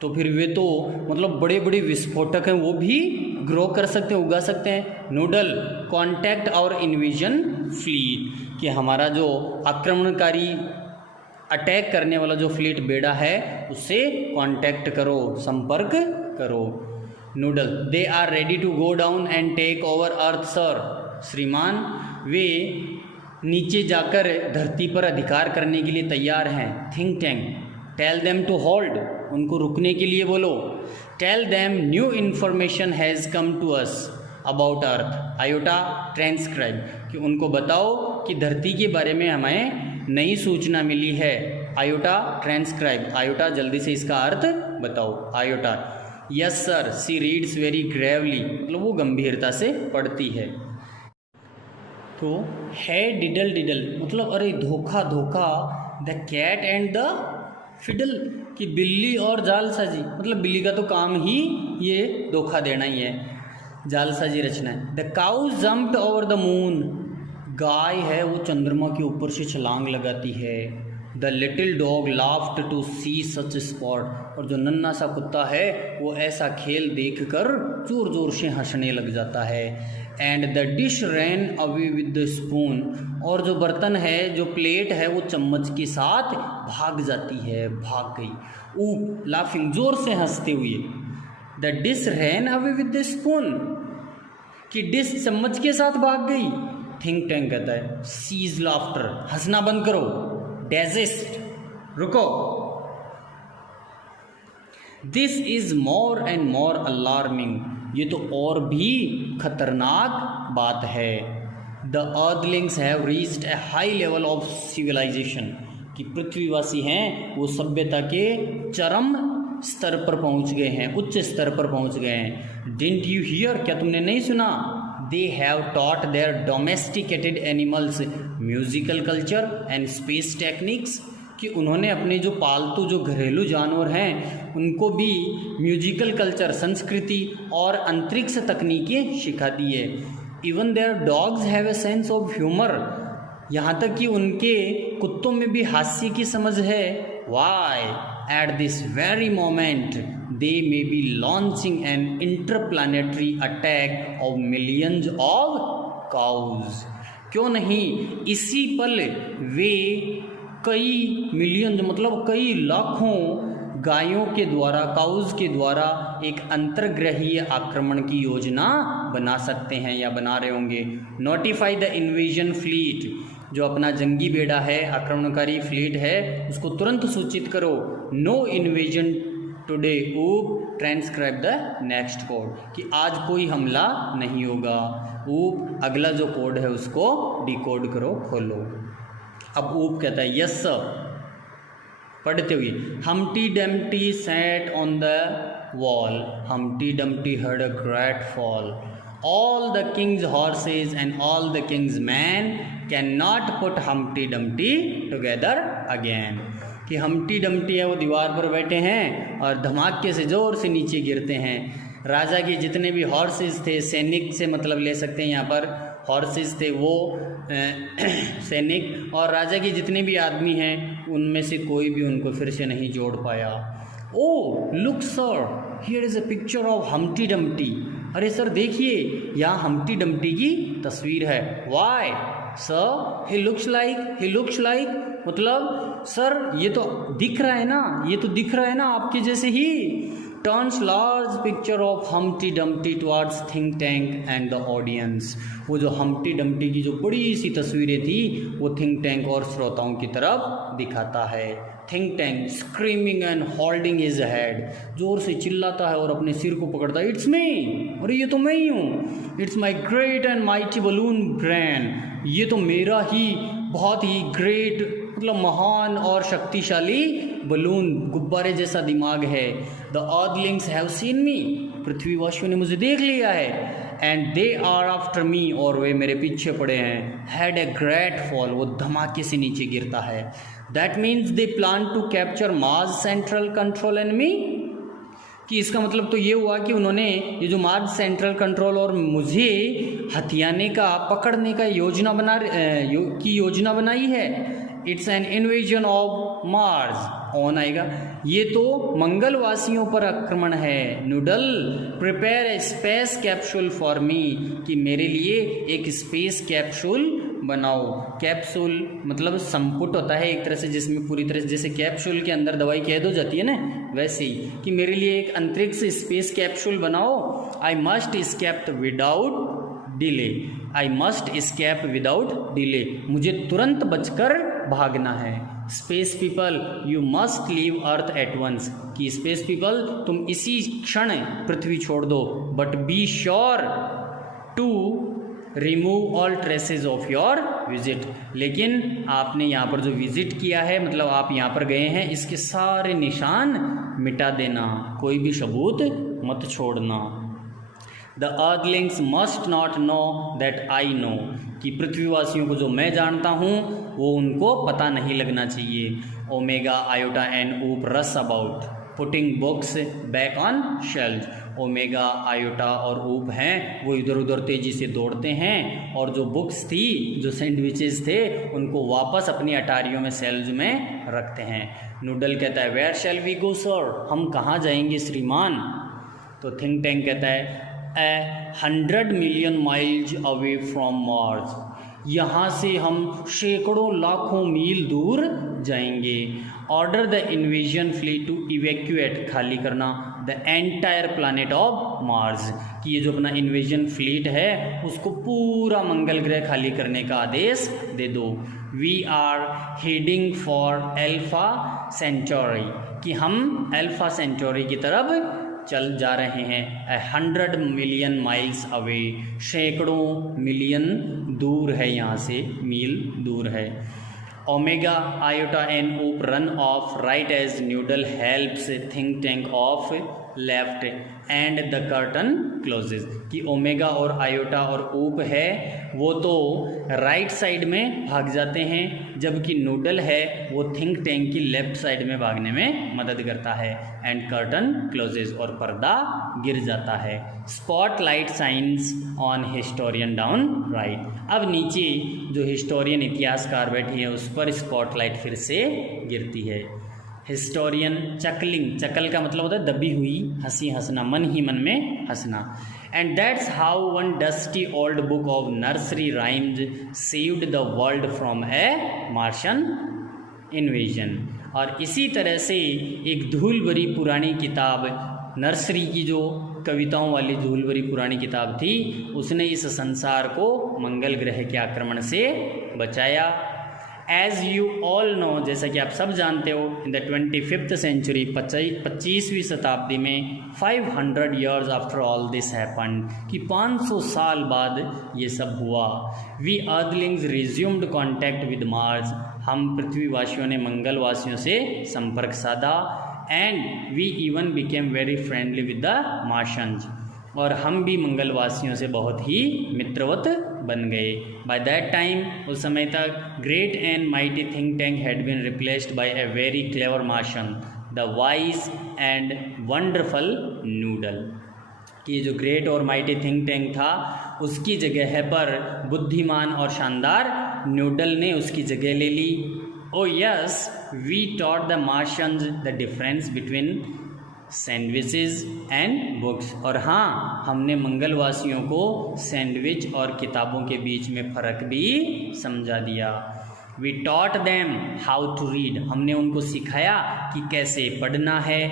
तो फिर वे तो मतलब बड़े बड़े विस्फोटक हैं वो भी ग्रो कर सकते हैं, उगा सकते हैं। नूडल कॉन्टैक्ट और इन्विजन फ्लीट, कि हमारा जो आक्रमणकारी अटैक करने वाला जो फ्लीट बेड़ा है उससे कांटेक्ट करो, संपर्क करो। Noodle they are ready to go down and take over Earth sir, श्रीमान वे नीचे जाकर धरती पर अधिकार करने के लिए तैयार हैं। Think Tank tell them to hold, उनको रुकने के लिए बोलो। Tell them new information has come to us about Earth, Iota transcribe, कि उनको बताओ कि धरती के बारे में हमें नई सूचना मिली है। आयोटा ट्रांसक्राइब, आयोटा जल्दी से इसका अर्थ बताओ। आयोटा यस सर, सी रीड्स वेरी ग्रेवली, मतलब वो गंभीरता से पढ़ती है। तो है डिडल डिडल, मतलब अरे धोखा धोखा, the cat and the fiddle, कि बिल्ली और जालसाजी, मतलब बिल्ली का तो काम ही ये धोखा देना ही है, जालसाजी रचना है। The cow jumped over the moon, गाय है वो चंद्रमा के ऊपर से छलांग लगाती है। The little dog laughed to see such sport, और जो नन्हा सा कुत्ता है वो ऐसा खेल देखकर जोर जोर से हंसने लग जाता है। And the dish ran away with the spoon, और जो बर्तन है, जो प्लेट है, वो चम्मच के साथ भाग जाती है, भाग गई। ऊप लाफिंग, जोर से हंसते हुए। The dish ran away with the spoon, कि डिश चम्मच के साथ भाग गई। थिंक टैंक कहता है सीज लाफ्टर, हंसना बंद करो। डेजिस्ट, रुको। This is more and more alarming, ये तो और भी खतरनाक बात है। The earthlings have reached a high level of civilisation, कि पृथ्वीवासी हैं वो सभ्यता के चरम स्तर पर पहुंच गए हैं, उच्च स्तर पर पहुंच गए हैं। डिडंट यू हियर, क्या तुमने नहीं सुना? They have taught their domesticated animals musical culture and space techniques, कि उन्होंने अपने जो पालतू जो घरेलू जानवर हैं उनको भी म्यूजिकल कल्चर, संस्कृति और अंतरिक्ष तकनीकें सिखा दी है। Even their dogs have a sense of humour, यहाँ तक कि उनके कुत्तों में भी हास्य की समझ है। Why at this very moment they may be launching an interplanetary attack of millions of cows, क्यों नहीं इसी पल वे कई मिलियन, मतलब कई लाखों गायों के द्वारा, काउज के द्वारा एक अंतर्ग्रहीय आक्रमण की योजना बना सकते हैं या बना रहे होंगे। नोटिफाई द इन्वेजन फ्लीट, जो अपना जंगी बेड़ा है, आक्रमणकारी फ्लीट है, उसको तुरंत सूचित करो। नो इन्वेजन टुडे, ऊप ट्रांसक्राइब द नेक्स्ट कोड, कि आज कोई हमला नहीं होगा। ऊप अगला जो कोड है उसको डिकोड करो, खोलो। अब ऊप कहता है यस सर, पढ़ते हुए। Humpty Dumpty sat on the wall, Humpty Dumpty heard a great fall, all the Kings horses and all the Kings man can not put Humpty Dumpty together again, कि हम्टी डम्टी है वो दीवार पर बैठे हैं और धमाके से जोर से नीचे गिरते हैं। राजा के जितने भी हॉर्सेज थे, सैनिक से मतलब ले सकते हैं यहाँ पर, हॉर्सेस थे वो सैनिक, और राजा के जितने भी आदमी हैं उनमें से कोई भी उनको फिर से नहीं जोड़ पाया। Oh look sir, here is a picture of Humpty Dumpty, अरे सर देखिए यहाँ हम्टी डम्टी की तस्वीर है। Why sir, he looks like, मतलब सर ये तो दिख रहा है ना, ये तो दिख रहा है ना आपके जैसे ही। Turns large picture of Humpty Dumpty towards think tank and the audience. वो जो हम्टी डम्टी की जो बड़ी सी तस्वीरें थी वो थिंक टैंक और श्रोताओं की तरफ दिखाता है। Think tank screaming and holding his head, जोर से चिल्लाता है और अपने सिर को पकड़ता है। इट्स मी, अरे ये तो मैं ही हूँ। It's my great and mighty balloon brain, ये तो मेरा ही बहुत ही ग्रेट मतलब महान और शक्तिशाली बलून गुब्बारे जैसा दिमाग है। The earthlings have seen me, पृथ्वीवासियों ने मुझे देख लिया है। And they are after me, और वे मेरे पीछे पड़े हैं। हैड ए ग्रेट फॉल, वो धमाके से नीचे गिरता है। That means they plan to capture Mars central control and me, कि इसका मतलब तो ये हुआ कि उन्होंने ये जो मार्स सेंट्रल कंट्रोल और मुझे हथियाने का पकड़ने का योजना बनाई है। It's an invasion of Mars, on आएगा, ये तो मंगलवासियों पर आक्रमण है। Noodle prepare a space capsule for me, कि मेरे लिए एक स्पेस कैप्सूल बनाओ। कैप्सूल मतलब संपुट होता है एक तरह से, जिसमें पूरी तरह से जैसे कैप्सूल के अंदर दवाई कैद हो जाती है ना, वैसे ही कि मेरे लिए एक अंतरिक्ष स्पेस कैप्सूल बनाओ। I must escape without delay, I must escape without delay, मुझे तुरंत बचकर भागना है। Space people you must leave Earth at once, कि स्पेस पीपल तुम इसी क्षण पृथ्वी छोड़ दो। But be sure to remove all traces of your visit, लेकिन आपने यहाँ पर जो विजिट किया है मतलब आप यहाँ पर गए हैं, इसके सारे निशान मिटा देना, कोई भी सबूत मत छोड़ना। The earthlings must not know that I know, कि पृथ्वीवासियों को जो मैं जानता हूँ वो उनको पता नहीं लगना चाहिए। ओमेगा आयोटा एंड ऊप रस about putting books back on shelf, omega iota और ऊप हैं वो इधर उधर तेजी से दौड़ते हैं और जो बुक्स थी, जो सैंडविचेस थे, उनको वापस अपनी अटारियों में सेल्स में रखते हैं। नूडल कहता है where shall we go sir, हम कहाँ जाएंगे श्रीमान। तो थिंक टैंक कहता है 100 million miles away from Mars, यहाँ से हम सैकड़ों लाखों मील दूर जाएंगे। Order the invasion fleet to evacuate, खाली करना, the entire planet of Mars, कि ये जो अपना इन्वेजन फ्लीट है उसको पूरा मंगल ग्रह खाली करने का आदेश दे दो। We are heading for Alpha Centauri, कि हम अल्फा सेंचुरी की तरफ चल जा रहे हैं। 100 मिलियन माइल्स अवे, सैकड़ों मिलियन दूर है, यहाँ से मील दूर है। Omega Iota and Oop run off right as Noodle helps Think Tank off left and the curtain closes, कि ओमेगा और आयोटा और ऊप है वो तो राइट साइड में भाग जाते हैं, जबकि नूडल है वो थिंक टैंक की लेफ्ट साइड में भागने में मदद करता है। एंड कर्टन क्लोजेस, और पर्दा गिर जाता है। Spotlight science on historian down right, अब नीचे जो हिस्टोरियन इतिहासकार बैठी है उस पर स्पॉटलाइट फिर से गिरती है। हिस्टोरियन चकलिंग, चकल का मतलब होता है दबी हुई हंसी, हंसना, मन ही मन में हंसना। And that's how one dusty old book of nursery rhymes saved the world from a Martian invasion, और इसी तरह से एक धूल भरी पुरानी किताब, नर्सरी की जो कविताओं वाली धूल भरी पुरानी किताब थी, उसने इस संसार को मंगल ग्रह के आक्रमण से बचाया। एज यू ऑल नो, जैसा कि आप सब जानते हो, इन द 25th सेंचुरी, 25वीं शताब्दी में 500 years after all this happened, कि 500 साल बाद ये सब हुआ। We earthlings resumed contact with Mars, हम पृथ्वीवासियों ने मंगलवासियों से संपर्क साधा। And we even became very friendly with the Martians, और हम भी मंगलवासियों से बहुत ही मित्रवत बन गए। बाय दैट टाइम, उस समय तक, great and mighty think tank had been replaced by a very clever Martian, the wise and wonderful noodle, कि जो ग्रेट और माइटी थिंक टैंक था उसकी जगह पर बुद्धिमान और शानदार नूडल ने उसकी जगह ले ली। Oh yes, we taught the Martians the difference between sandwiches and books, और हाँ, हमने मंगलवासियों को सैंडविच और किताबों के बीच में फ़र्क भी समझा दिया। We taught them how to read, हमने उनको सिखाया कि कैसे पढ़ना है।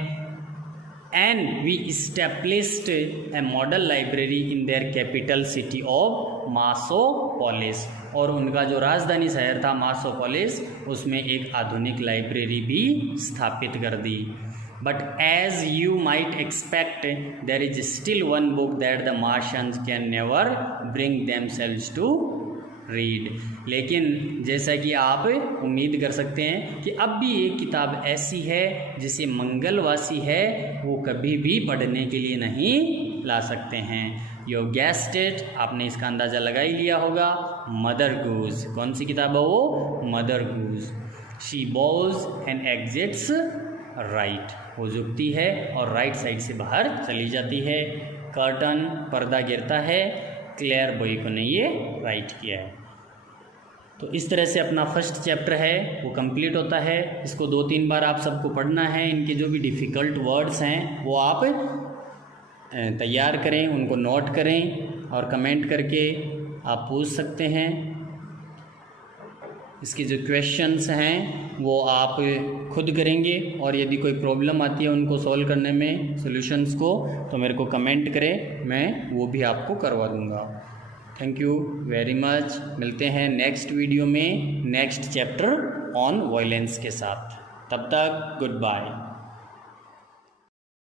and we established a model library in their capital city of मासोपोलिस, और उनका जो राजधानी शहर था मासोपोलिस उसमें एक आधुनिक लाइब्रेरी भी स्थापित कर दी. But as you might expect, there is still one book that the Martians can never bring themselves to read. लेकिन जैसा कि आप उम्मीद कर सकते हैं कि अब भी एक किताब ऐसी है जिसे मंगलवासी है वो कभी भी पढ़ने के लिए नहीं ला सकते हैं. You guessed it, आपने इसका अंदाज़ा लगा ही लिया होगा. मदर गूज. कौन सी किताब है वो? Mother goose. She bows and exits right. वो झुकती है और राइट साइड से बाहर चली जाती है. कर्टन, पर्दा गिरता है. क्लेयर बॉयको ने ये राइट किया है. तो इस तरह से अपना फर्स्ट चैप्टर है वो कंप्लीट होता है. इसको 2-3 बार आप सबको पढ़ना है. इनके जो भी डिफ़िकल्ट वर्ड्स हैं वो आप तैयार करें, उनको नोट करें और कमेंट करके आप पूछ सकते हैं. इसके जो क्वेश्चंस हैं वो आप खुद करेंगे और यदि कोई प्रॉब्लम आती है उनको सॉल्व करने में सॉल्यूशंस को, तो मेरे को कमेंट करें, मैं वो भी आपको करवा दूंगा. Thank you very much. मिलते हैं नेक्स्ट वीडियो में नेक्स्ट चैप्टर ऑन वायलेंस के साथ. तब तक गुड बाय.